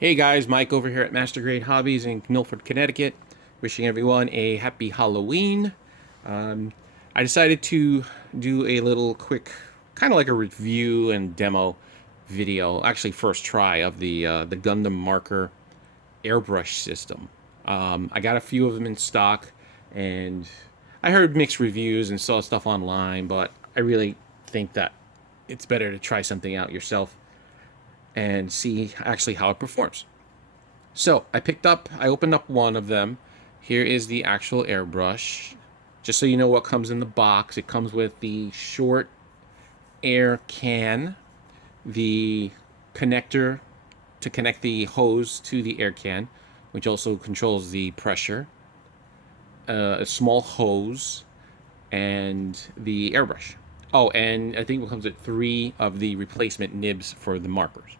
Hey guys, Mike over here at MasterGrade Hobbies in Milford, Connecticut. Wishing everyone a happy Halloween. Um, I decided to do a little quick, kind of like a review and demo video, actually first try of the Gundam Marker Airbrush system. I got a few of them in stock, and I heard mixed reviews and saw stuff online, but I really think that it's better to try something out yourself and see actually how it performs. So I opened up one of them. Here is the actual airbrush. Just so you know what comes in the box, it comes with the short air can, the connector to connect the hose to the air can, which also controls the pressure, a small hose, and the airbrush. Oh, and I think it comes with 3 of the replacement nibs for the markers.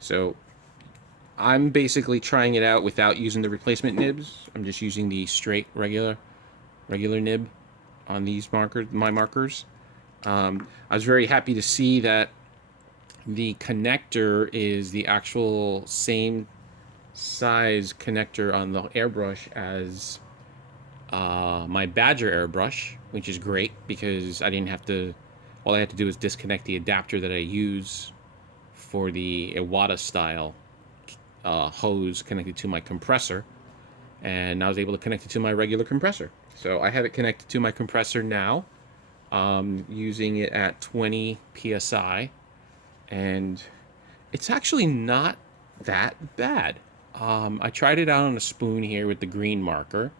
So I'm basically trying it out without using the replacement nibs. I'm just using the straight regular nib on my markers. I was very happy to see that the connector is the actual same size connector on the airbrush as my Badger airbrush, which is great because I didn't have to. All I had to do was disconnect the adapter that I use for the Iwata style hose connected to my compressor, and I was able to connect it to my regular compressor. So I have it connected to my compressor now, using it at 20 psi, and it's actually not that bad. I tried it out on a spoon here with the green marker,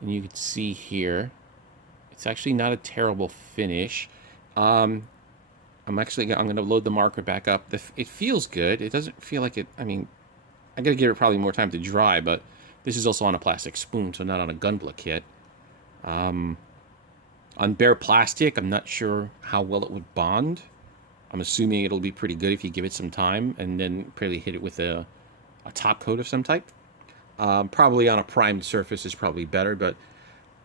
and you can see here it's actually not a terrible finish. I'm going to load the marker back up. It feels good. It doesn't feel like it. I mean, I got to give it probably more time to dry, but this is also on a plastic spoon, so not on a Gunpla kit. On bare plastic, I'm not sure how well it would bond. I'm assuming it'll be pretty good if you give it some time and then probably hit it with a top coat of some type. Probably on a primed surface is probably better, but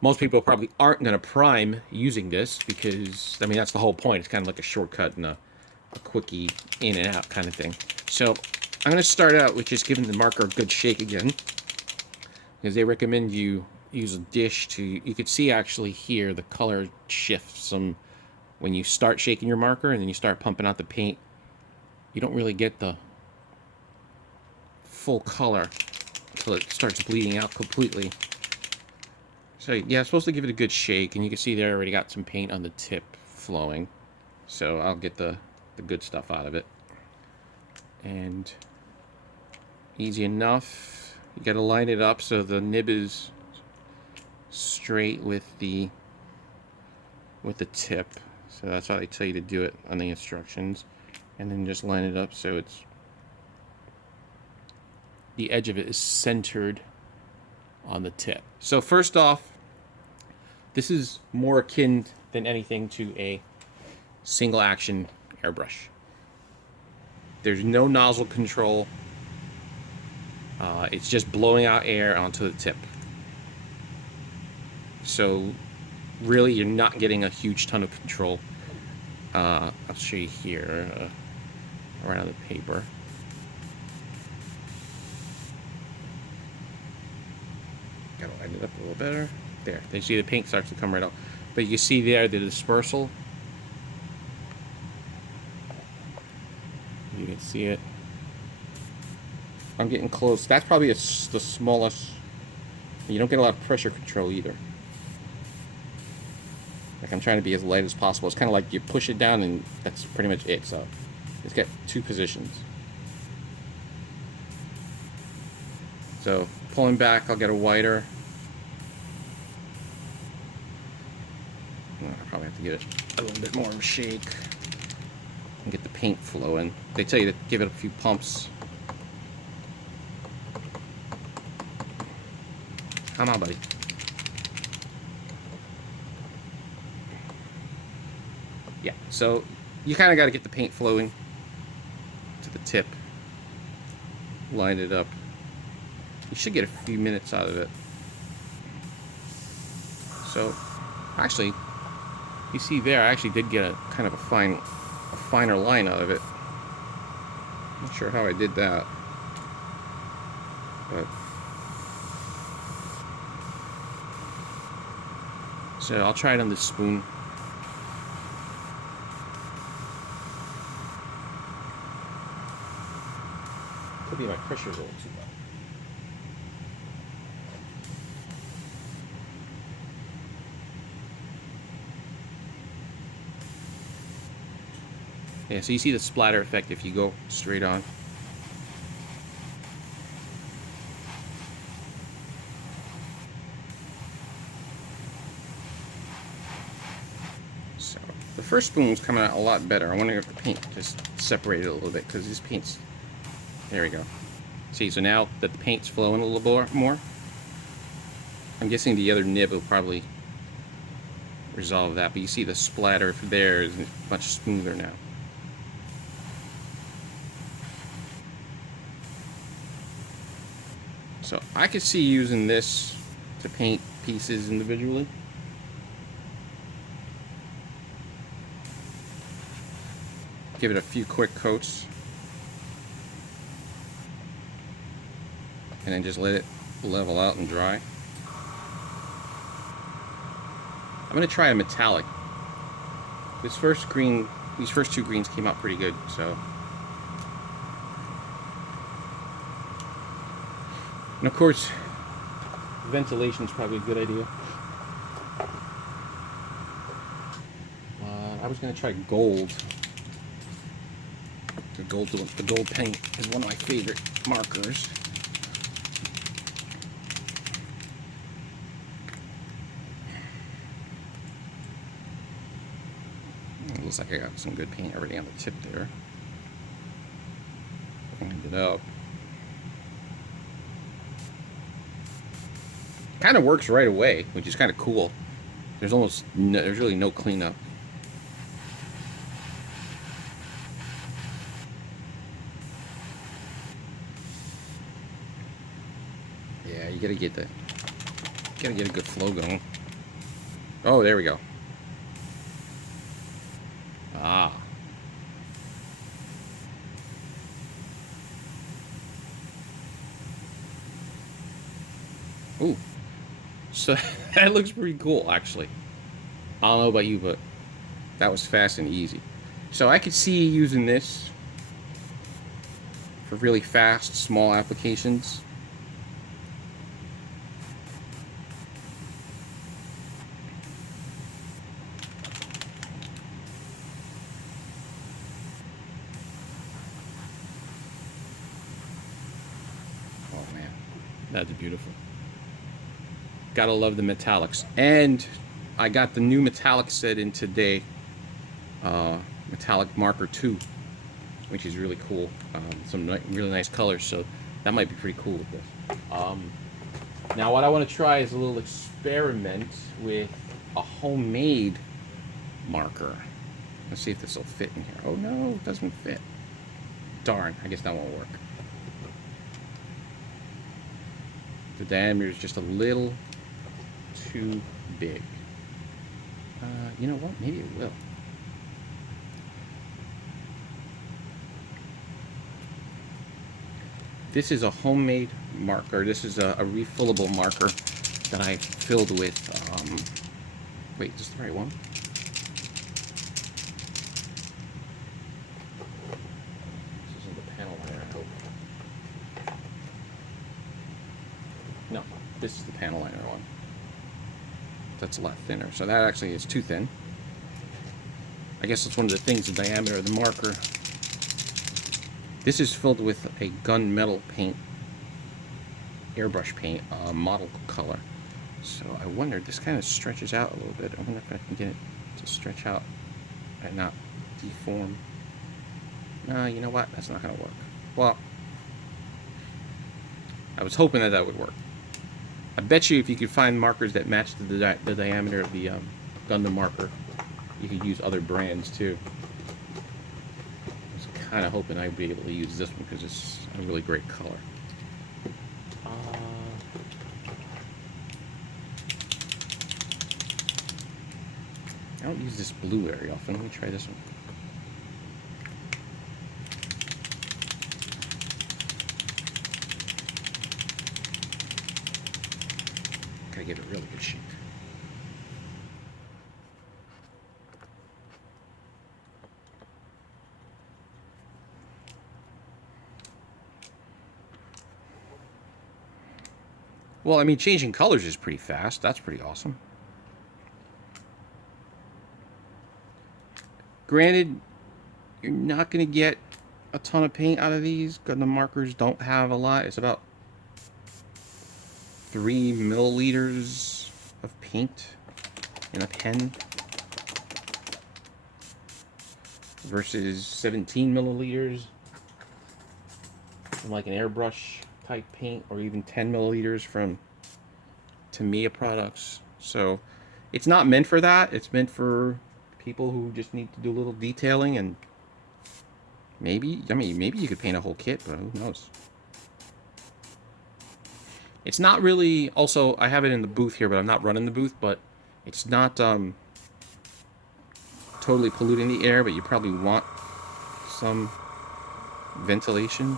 most people probably aren't going to prime using this because, I mean, that's the whole point. It's kind of like a shortcut and a quickie in and out kind of thing. So I'm going to start out with just giving the marker a good shake again, because they recommend you use a dish to, you could see actually here the color shifts some when you start shaking your marker and then you start pumping out the paint. You don't really get the full color until it starts bleeding out completely. So yeah, I'm supposed to give it a good shake, and you can see there I already got some paint on the tip flowing. So I'll get the good stuff out of it. And easy enough. You got to line it up so the nib is straight with the tip. So that's how they tell you to do it on the instructions. And then just line it up so it's the edge of it is centered on the tip. So first off, this is more akin than anything to a single action airbrush. There's no nozzle control. It's just blowing out air onto the tip. So really you're not getting a huge ton of control. I'll show you here around the paper. Gotta line it up a little better. There, you see the paint starts to come right out. But you see there the dispersal. You can see it. I'm getting close. That's probably the smallest. You don't get a lot of pressure control either. Like, I'm trying to be as light as possible. It's kind of like you push it down and that's pretty much it. So it's got 2 positions. So pulling back, I'll get a wider. I'll probably have to give it a little bit more of a shake and get the paint flowing. They tell you to give it a few pumps. Come on, buddy. Yeah, so you kind of got to get the paint flowing to the tip. Line it up. You should get a few minutes out of it. So, actually, you see there, I actually did get a kind of a finer line out of it. Not sure how I did that. But so I'll try it on this spoon. Could be my pressure's a little too low. Yeah, so you see the splatter effect if you go straight on. So the first spoon was coming out a lot better. I wonder if the paint just separated a little bit, because this paint's... There we go. See, so now that the paint's flowing a little more, I'm guessing the other nib will probably resolve that, but you see the splatter there is much smoother now. So I could see using this to paint pieces individually. Give it a few quick coats. And then just let it level out and dry. I'm going to try a metallic. These first two greens came out pretty good, so. And of course, ventilation is probably a good idea. I was going to try gold. The gold paint is one of my favorite markers. It looks like I got some good paint already on the tip there. Cleaned it up. Kind of works right away, which is kind of cool. There's really no cleanup. Yeah, you gotta get a good flow going. Oh, there we go. Ah. Ooh. So that looks pretty cool, actually. I don't know about you, but that was fast and easy. So I could see using this for really fast, small applications. Oh man, that's beautiful. Gotta love the metallics. And I got the new metallic set in today, Metallic Marker 2, which is really cool. Some really nice colors, so that might be pretty cool with this. Now what I want to try is a little experiment with a homemade marker. Let's see if this will fit in here. Oh no, it doesn't fit. Darn, I guess that won't work. The diameter is just a little too big. You know what? Maybe it will. This is a homemade marker. This is a refillable marker that I filled with, wait, is this the right one? This isn't the panel liner, I hope. No, this is the panel liner one. That's a lot thinner. So that actually is too thin. I guess that's one of the things, the diameter of the marker. This is filled with a gunmetal paint, airbrush paint, model color. So I wonder, this kind of stretches out a little bit. I wonder if I can get it to stretch out and not deform. No, you know what? That's not going to work. Well, I was hoping that would work. I bet you if you could find markers that match the diameter of the Gundam marker, you could use other brands too. I was kind of hoping I'd be able to use this one because it's a really great color. I don't use this blue very often. Let me try this one. give it a really good shake. Well, I mean, changing colors is pretty fast. That's pretty awesome. Granted, you're not going to get a ton of paint out of these. Gundam markers don't have a lot. It's about 3 milliliters of paint in a pen versus 17 milliliters from like an airbrush type paint, or even 10 milliliters from Tamiya products. So it's not meant for that. It's meant for people who just need to do a little detailing, and maybe, I mean, maybe you could paint a whole kit, but who knows. It's not really, also, I have it in the booth here, but I'm not running the booth, but it's not totally polluting the air, but you probably want some ventilation.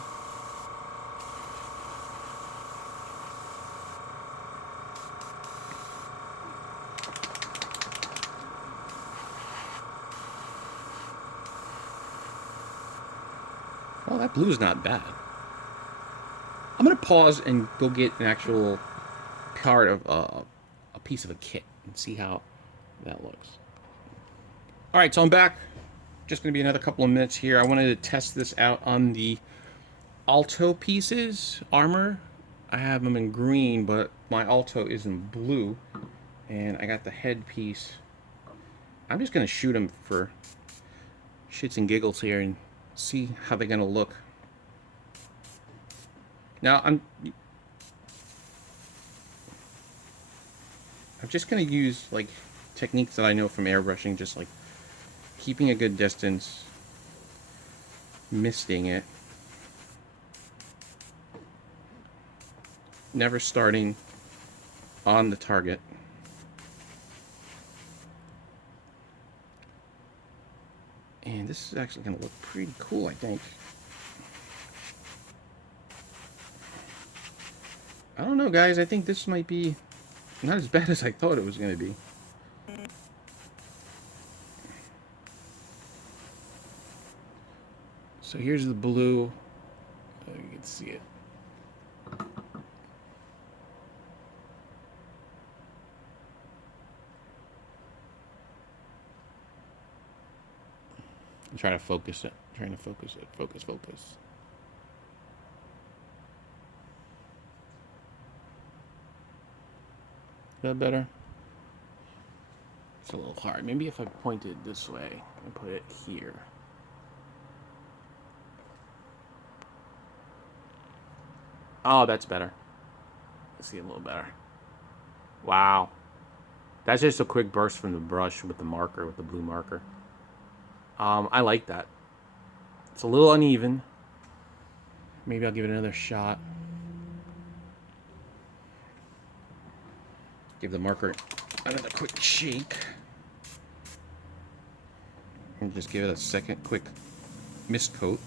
Well, that blue's not bad. I'm going to pause and go get an actual part of a piece of a kit and see how that looks. Alright, so I'm back. Just going to be another couple of minutes here. I wanted to test this out on the Alto pieces, armor. I have them in green, but my Alto is in blue. And I got the head piece. I'm just going to shoot them for shits and giggles here and see how they're going to look. Now, I'm just going to use, like, techniques that I know from airbrushing, just, like, keeping a good distance, misting it, never starting on the target. And this is actually going to look pretty cool, I think. I don't know, guys. I think this might be not as bad as I thought it was going to be. So here's the blue. You can see it. I'm trying to focus it. Trying to focus it. Focus, focus. Is that better? It's a little hard. Maybe if I point it this way and put it here. Oh, that's better. I see it a little better. Wow. That's just a quick burst from the brush with the marker, with the blue marker. I like that. It's a little uneven. Maybe I'll give it another shot. Give the marker another quick shake. And just give it a second quick mist coat.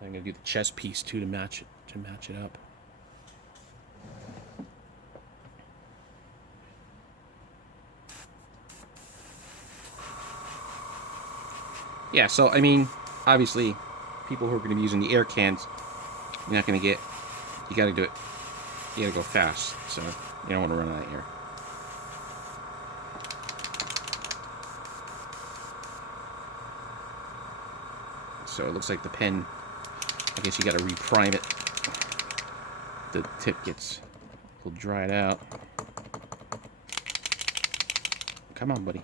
I'm gonna do the chest piece too to match it up. Yeah, so I mean, obviously, people who are going to be using the air cans, you're not going to get. You got to do it. You got to go fast, so you don't want to run out of air. So it looks like the pen. I guess you got to reprime it. The tip gets a little dried out. Come on, buddy.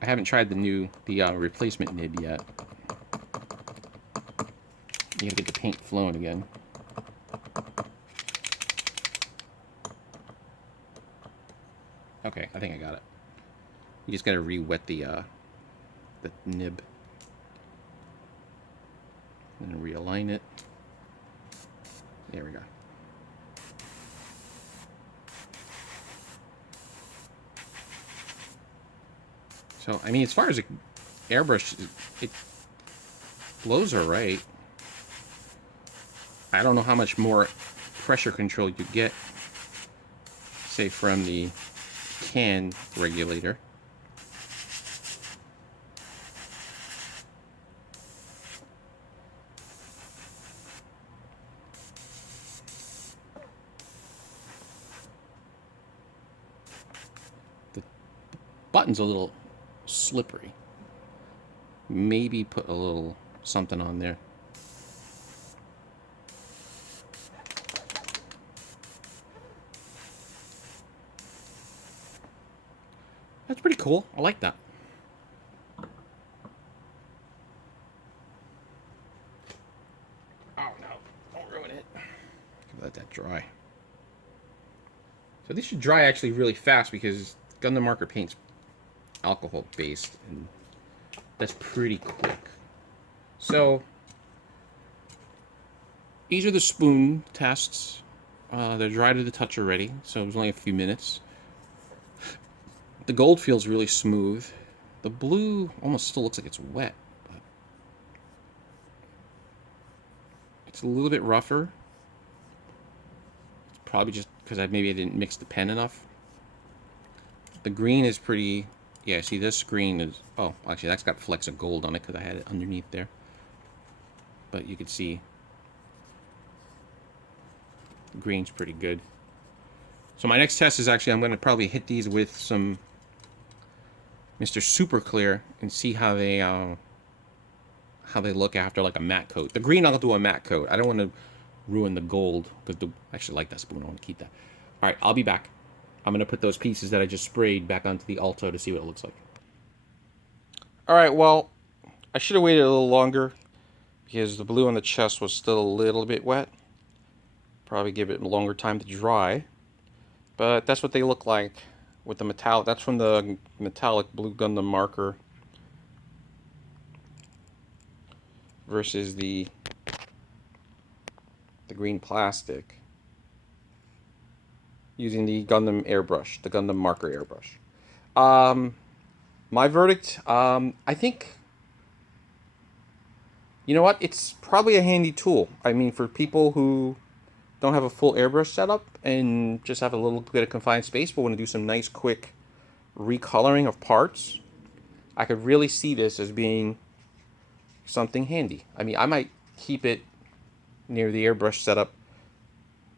I haven't tried the replacement nib yet. You gotta get the paint flowing again. Okay, I think I got it. You just gotta re-wet the nib. And then realign it. There we go. So, I mean, as far as airbrush, it blows alright. I don't know how much more pressure control you get, say, from the can regulator. The button's a little slippery. Maybe put a little something on there. That's pretty cool. I like that. Oh no, don't ruin it. Let that dry. So this should dry actually really fast because Gundam Marker paint's alcohol based, and that's pretty quick. So these are the spoon tests. They're dry to the touch already, so it was only a few minutes. The gold feels really smooth. The blue almost still looks like it's wet, but it's a little bit rougher. It's probably just because maybe I didn't mix the pen enough. The green is pretty... Yeah, see, this green is... Oh, actually, that's got flecks of gold on it because I had it underneath there. But you can see the green's pretty good. So my next test is actually, I'm going to probably hit these with some Mr. Super Clear and see how they look after like a matte coat. The green I'll do a matte coat. I don't want to ruin the gold because I actually like that spoon. I want to keep that. All right, I'll be back. I'm going to put those pieces that I just sprayed back onto the Alto to see what it looks like. All right, well, I should have waited a little longer because the blue on the chest was still a little bit wet. Probably give it a longer time to dry. But that's what they look like with the metallic. That's from the metallic blue Gundam Marker versus the green plastic using the Gundam Airbrush, the Gundam Marker Airbrush. My verdict, I think, you know what? It's probably a handy tool. I mean, for people who don't have a full airbrush setup and just have a little bit of confined space but want to do some nice quick recoloring of parts, I could really see this as being something handy. I mean, I might keep it near the airbrush setup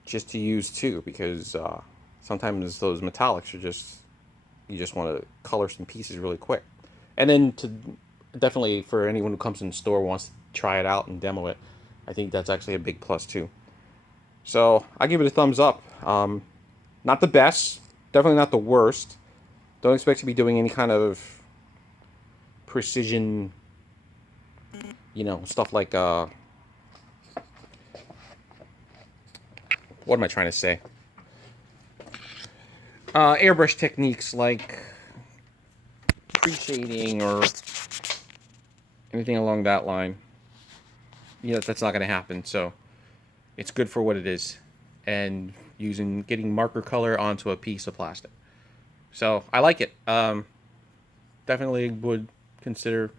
just to use too, because sometimes those metallics are just, you just want to color some pieces really quick. And then to definitely for anyone who comes in the store wants to try it out and demo it, I think that's actually a big plus too. So I give it a thumbs up. Not the best, definitely not the worst. Don't expect to be doing any kind of precision, you know, stuff like what am I trying to say? Airbrush techniques like pre-shading or anything along that line. You know, that's not going to happen. So it's good for what it is, and getting marker color onto a piece of plastic. So I like it. Definitely would consider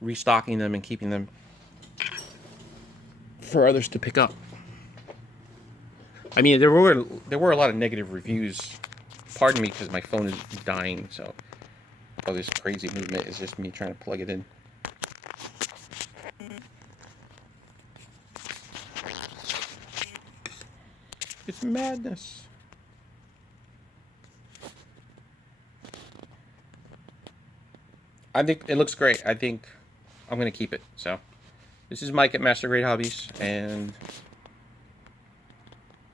restocking them and keeping them for others to pick up. I mean, there were a lot of negative reviews. Pardon me, because my phone is dying. So all this crazy movement is just me trying to plug it in. It's madness. I think it looks great. I think I'm going to keep it. So this is Mike at MasterGrade Hobbies, and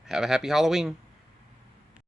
have a happy Halloween.